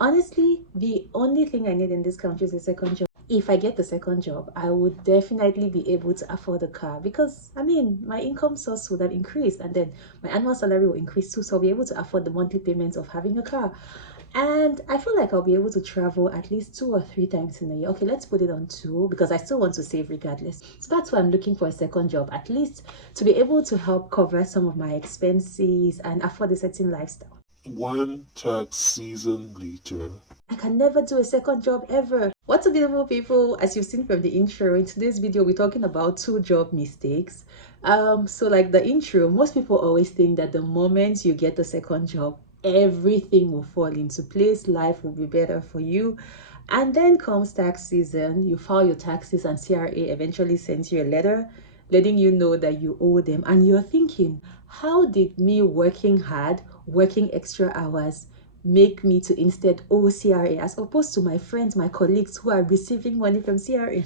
Honestly, the only thing I need in this country is a second job. If I get the second job, I would definitely be able to afford a car because I mean my income source would have increased and then my annual salary will increase too, so I'll be able to afford the monthly payments of having a car. And I feel like I'll be able to travel at least 2 or 3 times in a year. Okay, let's put it on two because I still want to save regardless. So that's why I'm looking for a second job, at least to be able to help cover some of my expenses and afford a certain lifestyle. One tax season later. I can never do a second job ever. What's up, beautiful people? As you've seen from the intro, in today's video, we're talking about two job mistakes. So like the intro, most people always think that the moment you get a second job, everything will fall into place, life will be better for you. And then comes tax season, you file your taxes and CRA eventually sends you a letter letting you know that you owe them. And you're thinking, how did me working hard, working extra hours, make me to instead owe CRA as opposed to my friends, my colleagues who are receiving money from CRA?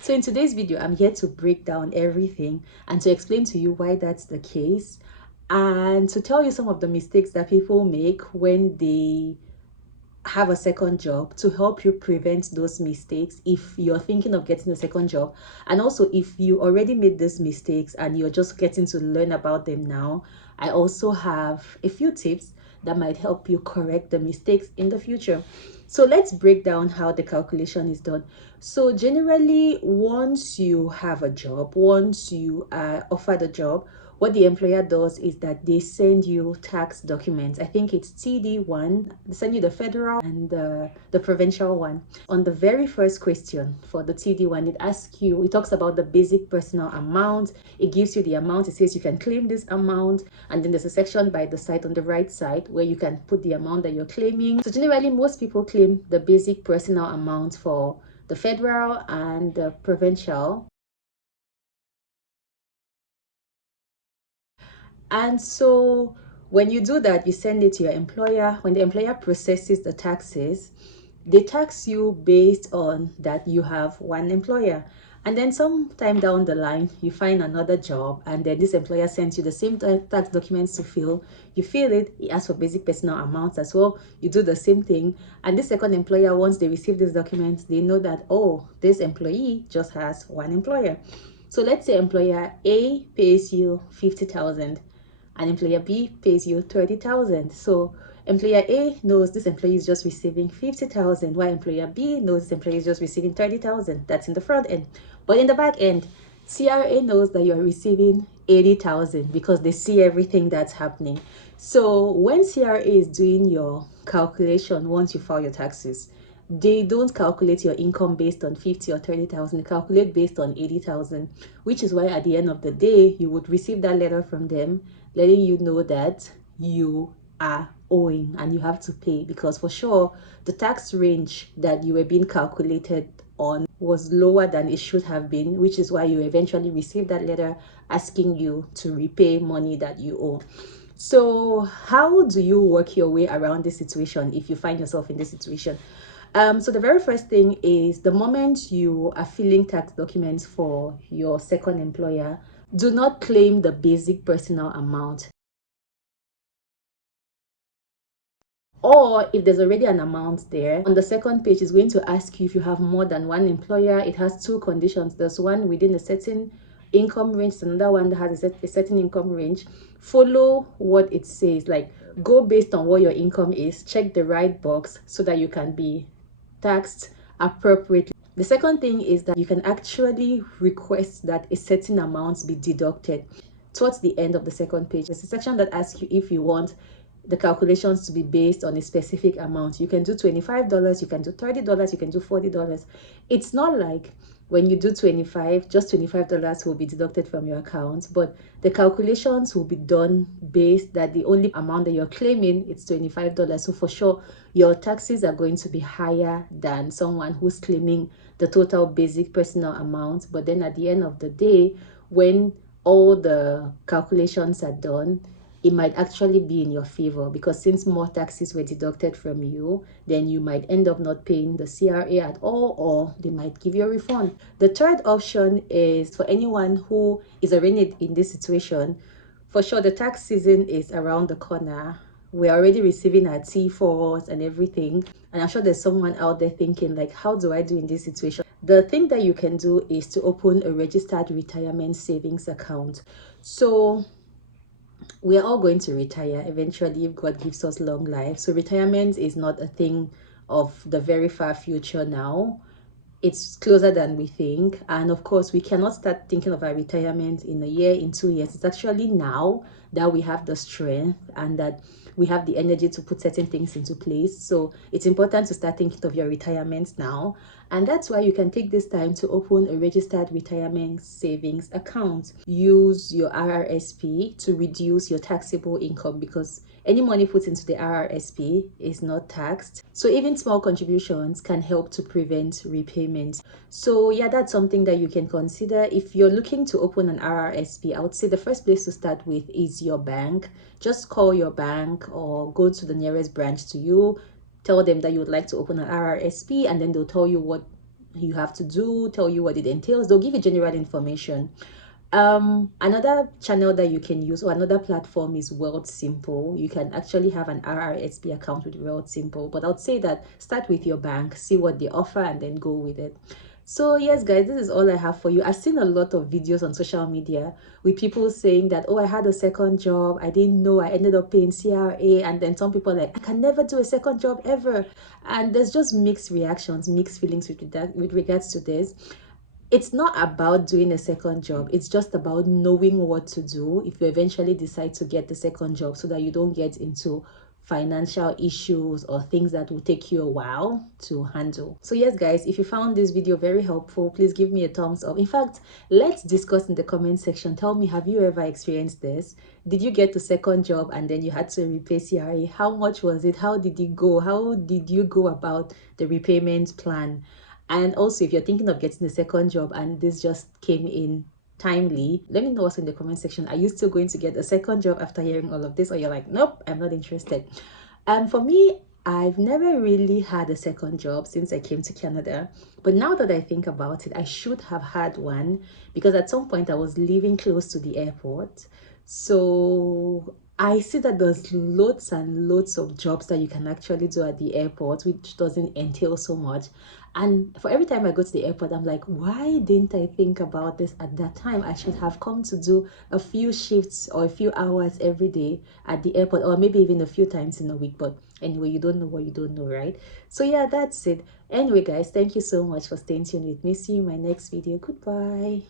So in today's video, I'm here to break down everything and to explain to you why that's the case and to tell you some of the mistakes that people make when they have a second job to help you prevent those mistakes if you're thinking of getting a second job. And also, if you already made these mistakes and you're just getting to learn about them now, I also have a few tips that might help you correct the mistakes in the future. So let's break down how the calculation is done. So generally, once you have a job, once you are offered a job, what the employer does is that they send you tax documents. I think it's TD1. They send you the federal and the provincial one. On the very first question for the TD1, it asks you, it talks about the basic personal amount. It gives you the amount. It says you can claim this amount. And then there's a section by the side on the right side where you can put the amount that you're claiming. So generally, most people claim the basic personal amount for the federal and the provincial. And so when you do that, you send it to your employer. When the employer processes the taxes, they tax you based on that you have one employer. And then sometime down the line, you find another job, and then this employer sends you the same tax documents to fill. You fill it, he asks for basic personal amounts as well. You do the same thing. And this second employer, once they receive these documents, they know that, oh, this employee just has one employer. So let's say employer A pays you 50,000 and employer B pays you 30,000. So employer A knows this employee is just receiving 50,000, while employer B knows this employee is just receiving 30,000. That's in the front end. But in the back end, CRA knows that you're receiving 80,000 because they see everything that's happening. So when CRA is doing your calculation once you file your taxes, they don't calculate your income based on 50 or 30,000. They calculate based on 80,000, which is why at the end of the day, you would receive that letter from them letting you know that you are owing and you have to pay, because for sure the tax range that you were being calculated on was lower than it should have been, which is why you eventually received that letter asking you to repay money that you owe. So how do you work your way around this situation if you find yourself in this situation? So the very first thing is the moment you are filling tax documents for your second employer, do not claim the basic personal amount. Or if there's already an amount there, on the second page is going to ask you if you have more than one employer. It has two conditions. There's one within a certain income range, another one that has a certain income range. Follow what it says, like go based on what your income is, check the right box so that you can be taxed appropriately. The second thing is that you can actually request that a certain amount be deducted towards the end of the second page. There's a section that asks you if you want the calculations to be based on a specific amount. You can do $25, you can do $30, you can do $40. It's not like when you do 25, just $25 will be deducted from your account, but the calculations will be done based that the only amount that you're claiming is $25. So for sure, your taxes are going to be higher than someone who's claiming the total basic personal amount. But then at the end of the day, when all the calculations are done, it might actually be in your favor, because since more taxes were deducted from you, then you might end up not paying the CRA at all, or they might give you a refund. The third option is for anyone who is already in this situation. For sure, the tax season is around the corner. we're already receiving our T4s and everything. And I'm sure there's someone out there thinking like, how do I do in this situation? The thing that you can do is to open a registered retirement savings account. So we're all going to retire eventually if God gives us long life. So retirement is not a thing of the very far future now. It's closer than we think. And of course, we cannot start thinking of our retirement in a year, in 2 years. It's actually now that we have the strength and that we have the energy to put certain things into place. So it's important to start thinking of your retirement now. And that's why you can take this time to open a registered retirement savings account. Use your RRSP to reduce your taxable income, because any money put into the RRSP is not taxed. So even small contributions can help to prevent repayment. So yeah, that's something that you can consider. If you're looking to open an RRSP, I would say the first place to start with is your bank. Just call your bank or go to the nearest branch to you. Tell them that you would like to open an RRSP, and then they'll tell you what you have to do, tell you what it entails. They'll give you general information. Another channel that you can use, or another platform, is World Simple. You can actually have an RRSP account with World Simple, but I would say that start with your bank, see what they offer, and then go with it. So yes guys, this is all I have for you. I've seen a lot of videos on social media with people saying that, oh, I had a second job, I didn't know, I ended up paying CRA, and then some people are like, I can never do a second job ever. And there's just mixed reactions, mixed feelings with regards to this. It's not about doing a second job, it's just about knowing what to do if you eventually decide to get the second job, so that you don't get into financial issues or things that will take you a while to handle. So yes guys, if you found this video very helpful, please give me a thumbs up. In fact, let's discuss in the comment section. Tell me, have you ever experienced this? Did you get the second job and then you had to repay CRA? How much was it? How did it go? How did you go about the repayment plan? And also, if you're thinking of getting a second job and this just came in timely, let me know what's in the comment section. Are you still going to get a second job after hearing all of this, or you're like, nope, I'm not interested? For me, I've never really had a second job since I came to Canada. But now that I think about it, I should have had one, because at some point I was living close to the airport. So I see that there's loads and loads of jobs that you can actually do at the airport, which doesn't entail so much. And for every time I go to the airport, I'm like, why didn't I think about this at that time? I should have come to do a few shifts or a few hours every day at the airport, or maybe even a few times in a week. But anyway, you don't know what you don't know, right? So yeah, that's it. Anyway guys, thank you so much for staying tuned with me. See you in my next video. Goodbye.